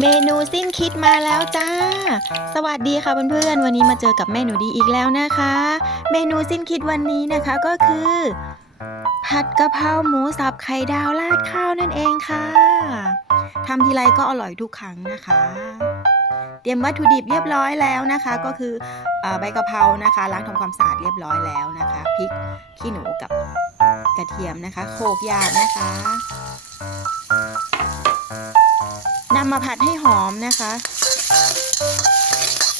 เมนูสิ้นคิดมาแล้วจ้า สวัสดีค่ะเพื่อนๆ วันนี้มาเจอกับแม่หนูดีอีกแล้วนะคะ เมนูสิ้นคิดวันนี้นะคะก็คือ ผัดกะเพราหมูสับไข่ดาวราดข้าวนั่นเองค่ะทำทีไรก็อร่อยทุกครั้งนะคะ เตรียมวัตถุดิบเรียบร้อยแล้วนะคะ ก็คืออใบกะเพรานะคะ ล้างทำความสะอาดเรียบร้อยแล้วนะคะพริกขี้หนูกับกระเทียมนะคะ โขลกหยาบนะคะำมาผัดให้หอมนะคะ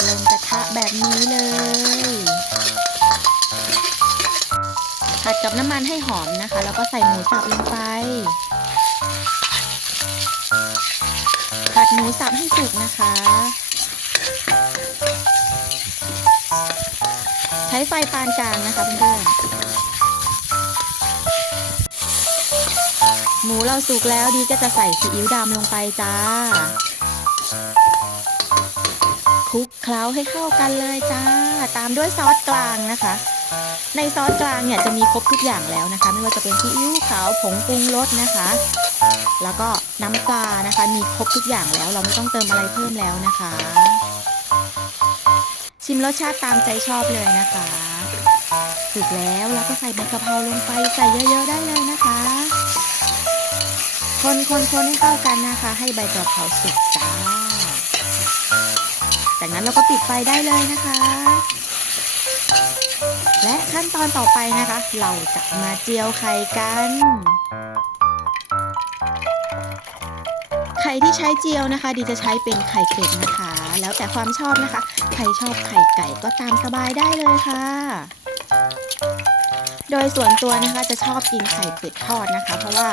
ลงกระทะแบบนี้เลย ผัดกับน้ำมันให้หอมนะคะ แล้วก็ใส่หมูสับลงไป ผัดหมูสับให้สุกนะคะ ใช้ไฟปานกลางนะคะเพื่อนๆ หมูเราสุกแล้วดีก็จะใส่ซีอิ๊วดำลงไปจ้าคลุกเคล้าให้เข้ากันเลยจ้า ตามด้วยซอสกลางนะคะ ในซอสกลางเนี่ยจะมีครบทุกอย่างแล้วนะคะ ไม่ว่าจะเป็นซีอิ๊วขาวผงปรุงรสนะคะ แล้วก็น้ำปลานะคะ มีครบทุกอย่างแล้วเราไม่ต้องเติมอะไรเพิ่มแล้วนะคะ ชิมรสชาติตามใจชอบเลยนะคะสุกแล้วเราก็ใส่ใบกะเพราลงไปใส่เยอะๆได้เลยนะคะ คนคนคนให้เข้ากันนะคะ ให้ใบกะเพราสุกจ้าจากนั้นเราก็ปิดไฟได้เลยนะคะ และขั้นตอนต่อไปนะคะ เราจะมาเจียวไข่กันไข่ที่ใช้เจียวนะคะ ดีจะใช้เป็นไข่เป็ดนะคะ แล้วแต่ความชอบนะคะ ใครชอบไข่ไก่ก็ตามสบายได้เลยค่ะ โดยส่วนตัวนะคะจะชอบกินไข่เป็ดทอดนะคะ เพราะว่า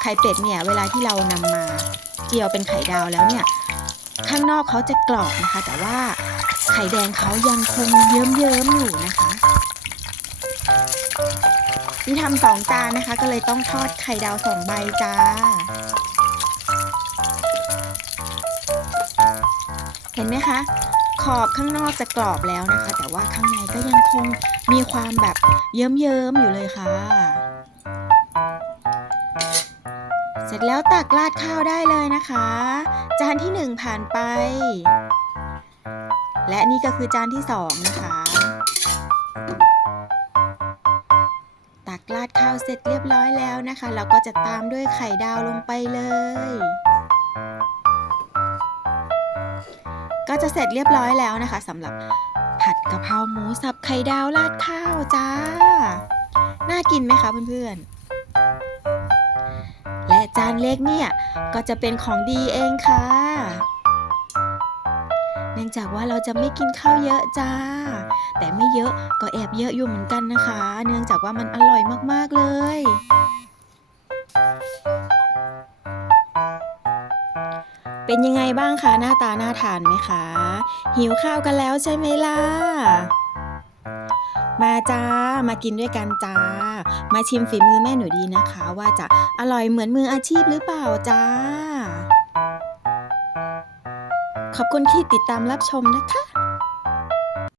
ไข่เป็ดเนี่ยเวลาที่เรานำมาเจียวเป็นไข่ดาวแล้วเนี่ยข้างนอกเขาจะกรอบนะคะ แต่ว่าไข่แดงเขายังคงเยิ้มๆอยู่นะคะนี่ทำสองจานนะคะ ก็เลยต้องทอดไข่ดาวสองใบจ้า เห็นไหมคะ ขอบข้างนอกจะกรอบแล้วนะคะ แต่ว่าข้างในก็ยังคง มีความแบบเยิ้มๆอยู่เลยค่ะ เสร็จแล้วตักราดข้าวได้เลยนะคะ จานที่หนึ่งผ่านไป และนี่ก็คือจานที่สองนะคะ ตักราดข้าวเสร็จเรียบร้อยแล้วนะคะแล้วก็จะตามด้วยไข่ดาวลงไปเลยก็จะเสร็จเรียบร้อยแล้วนะคะสำหรับ ผัดกะเพราหมูสับไข่ดาวราดข้าวจ้า น่ากินไหมคะเพื่อนๆ และจานเล็กเนี่ย ก็จะเป็นของดีเองค่ะ เนื่องจากว่าเราจะไม่กินข้าวเยอะจ้า แต่ไม่เยอะก็แอบเยอะอยู่เหมือนกันนะคะ เนื่องจากว่ามันอร่อยมากๆเลย เป็นยังไงบ้างคะหน้าตาน่าทานไหมคะ หิวข้าวกันแล้วใช่ไหมล่ะ มาจ้า มากินด้วยกันจ้า มาชิมฝีมือแม่หนูดีนะคะ ว่าจะอร่อยเหมือนมืออาชีพหรือเปล่าจ้า ขอบคุณที่ติดตามรับชมนะคะ